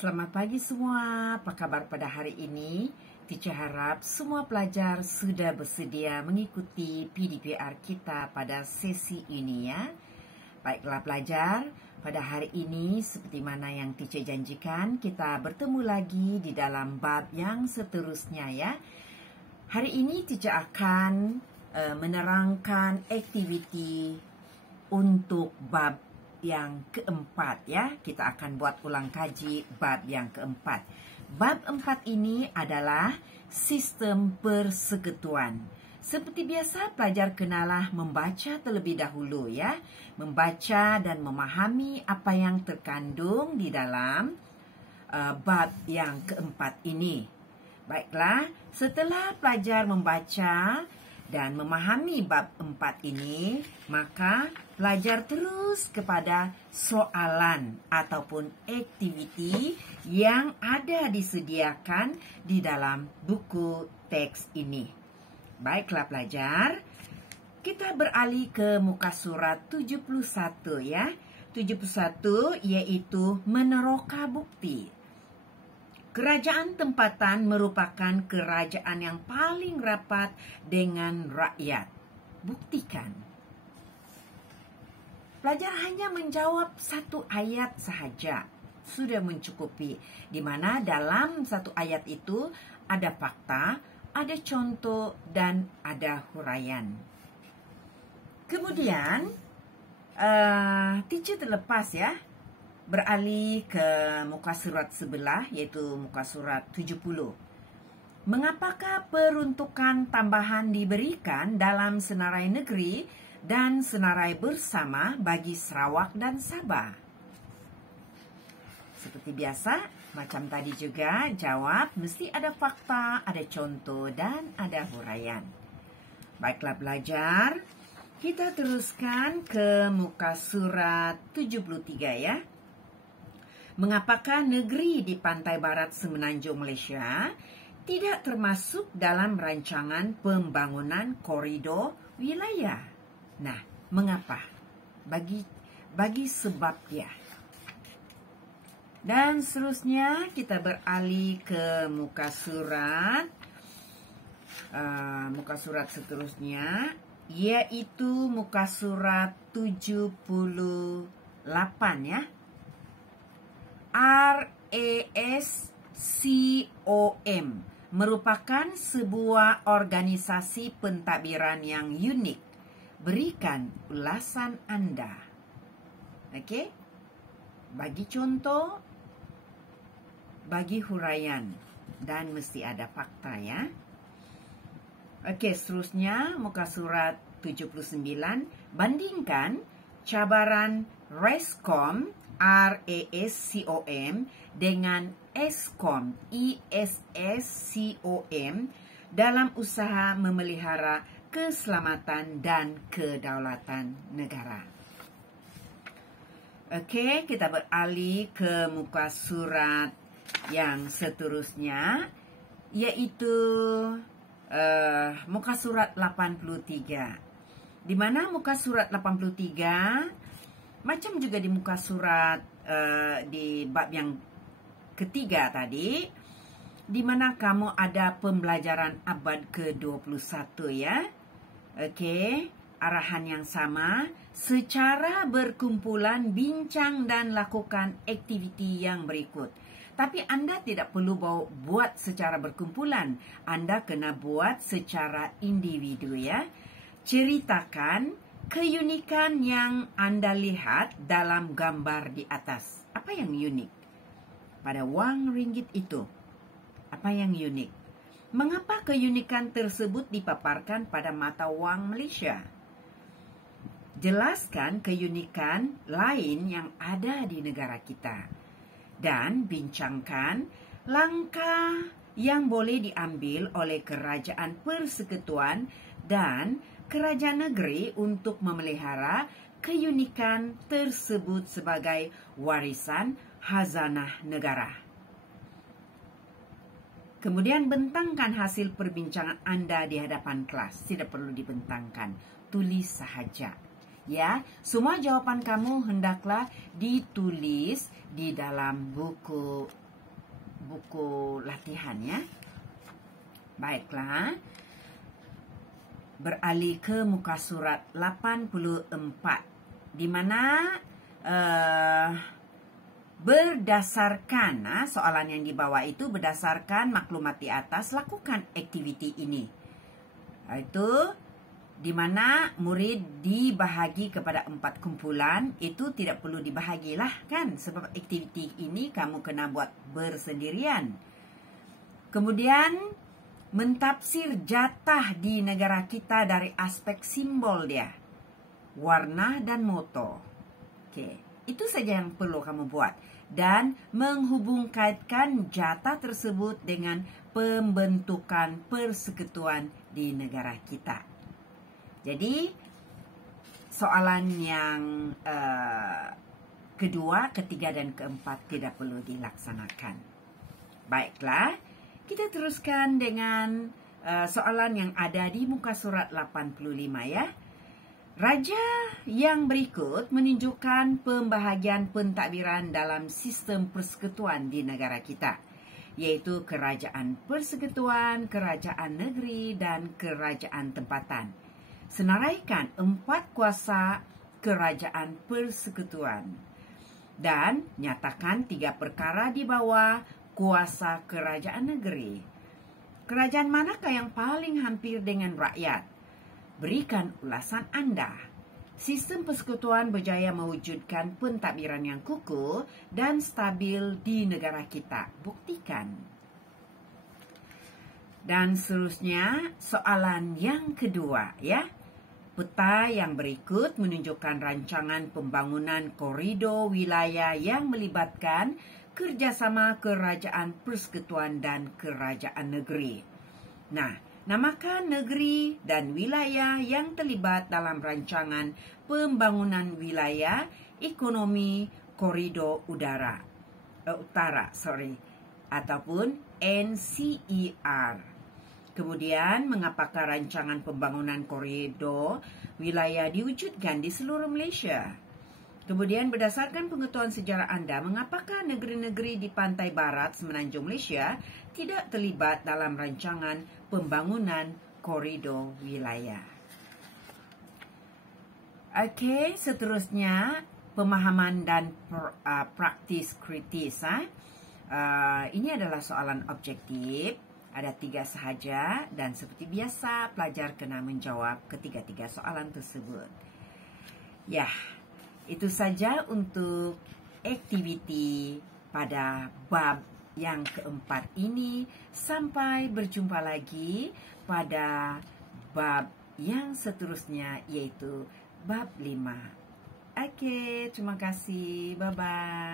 Selamat pagi semua, apa kabar pada hari ini? Teacher harap semua pelajar sudah bersedia mengikuti PDPR kita pada sesi ini ya. Baiklah pelajar, pada hari ini seperti mana yang teacher janjikan, kita bertemu lagi di dalam bab yang seterusnya ya. Hari ini teacher akan menerangkan aktiviti untuk bab yang keempat ya. Kita akan buat ulang kaji bab yang keempat. Bab 4 ini adalah sistem persekutuan. Seperti biasa pelajar kenalah membaca terlebih dahulu ya. Membaca dan memahami apa yang terkandung di dalam bab yang keempat ini. Baiklah, setelah pelajar membaca dan memahami bab 4 ini, maka pelajar terus kepada soalan ataupun aktiviti yang ada disediakan di dalam buku teks ini. Baiklah pelajar, kita beralih ke muka surat 71 ya. 71 yaitu meneroka bukti. Kerajaan tempatan merupakan kerajaan yang paling rapat dengan rakyat. Buktikan. Pelajar hanya menjawab satu ayat sahaja. Sudah mencukupi. Di mana dalam satu ayat itu ada fakta, ada contoh, dan ada huraian. Kemudian, teacher terlepas ya. Beralih ke muka surat sebelah, yaitu muka surat 70. Mengapakah peruntukan tambahan diberikan dalam senarai negeri dan senarai bersama bagi Sarawak dan Sabah? Seperti biasa, macam tadi juga, jawab mesti ada fakta, ada contoh, dan ada huraian. Baiklah belajar, kita teruskan ke muka surat 73 ya. Mengapakah negeri di pantai barat semenanjung Malaysia tidak termasuk dalam rancangan pembangunan koridor wilayah? Nah, mengapa? Bagi sebab dia. Dan seterusnya kita beralih ke muka surat seterusnya, yaitu muka surat 78 ya. RASCOM merupakan sebuah organisasi pentadbiran yang unik. Berikan ulasan anda. Okey? Bagi contoh, bagi huraian, dan mesti ada fakta ya. Okey, seterusnya muka surat 79, bandingkan cabaran RASCOM dengan ESCOM dalam usaha memelihara keselamatan dan kedaulatan negara. Okey, kita beralih ke muka surat yang seterusnya, yaitu muka surat 83. Di mana muka surat 83, macam juga di muka surat di bab yang ketiga tadi, di mana kamu ada pembelajaran abad ke-21 ya. Okey, arahan yang sama, secara berkumpulan bincang dan lakukan aktiviti yang berikut. Tapi anda tidak perlu buat secara berkumpulan, anda kena buat secara individu ya. Ceritakan keunikan yang anda lihat dalam gambar di atas. Apa yang unik pada wang ringgit itu? Apa yang unik? Mengapa keunikan tersebut dipaparkan pada mata wang Malaysia? Jelaskan keunikan lain yang ada di negara kita. Dan bincangkan langkah yang boleh diambil oleh kerajaan persekutuan dan kerajaan negeri untuk memelihara keunikan tersebut sebagai warisan khazanah negara. Kemudian bentangkan hasil perbincangan anda di hadapan kelas. Tidak perlu dibentangkan, tulis sahaja. Ya, semua jawapan kamu hendaklah ditulis di dalam buku buku latihan ya. Baiklah. Beralih ke muka surat 84 di mana berdasarkan soalan yang dibawa itu berdasarkan maklumat di atas, lakukan aktiviti ini. Itu di mana murid dibahagi kepada 4 kumpulan. Itu tidak perlu dibahagilah kan, sebab aktiviti ini kamu kena buat bersendirian. Kemudian mentafsir jatah di negara kita dari aspek simbol dia, warna dan moto. Okey, itu saja yang perlu kamu buat. Dan menghubungkaitkan jatah tersebut dengan pembentukan persekutuan di negara kita. Jadi, soalan yang kedua, ketiga, dan keempat tidak perlu dilaksanakan. Baiklah, kita teruskan dengan soalan yang ada di muka surat 85 ya. Raja yang berikut menunjukkan pembahagian pentadbiran dalam sistem persekutuan di negara kita, iaitu kerajaan persekutuan, kerajaan negeri, dan kerajaan tempatan. Senaraikan 4 kuasa kerajaan persekutuan dan nyatakan 3 perkara di bawah kuasa kerajaan negeri. Kerajaan manakah yang paling hampir dengan rakyat? Berikan ulasan anda. Sistem persekutuan berjaya mewujudkan pentadbiran yang kukuh dan stabil di negara kita. Buktikan. Dan seterusnya, soalan yang kedua ya. Peta yang berikut menunjukkan rancangan pembangunan koridor wilayah yang melibatkan kerjasama kerajaan persekutuan dan kerajaan negeri. Nah, namakan negeri dan wilayah yang terlibat dalam rancangan pembangunan wilayah ekonomi koridor utara ataupun NCER. Kemudian, mengapakah rancangan pembangunan koridor wilayah diwujudkan di seluruh Malaysia? Kemudian, berdasarkan pengetahuan sejarah anda, mengapakah negeri-negeri di pantai barat semenanjung Malaysia tidak terlibat dalam rancangan pembangunan koridor wilayah? Okey, seterusnya pemahaman dan praktis kritis. Ini adalah soalan objektif. Ada 3 sahaja dan seperti biasa pelajar kena menjawab ketiga-tiga soalan tersebut. Ya, itu saja untuk aktiviti pada bab yang keempat ini. Sampai berjumpa lagi pada bab yang seterusnya, iaitu bab 5. Okey, terima kasih. Bye-bye.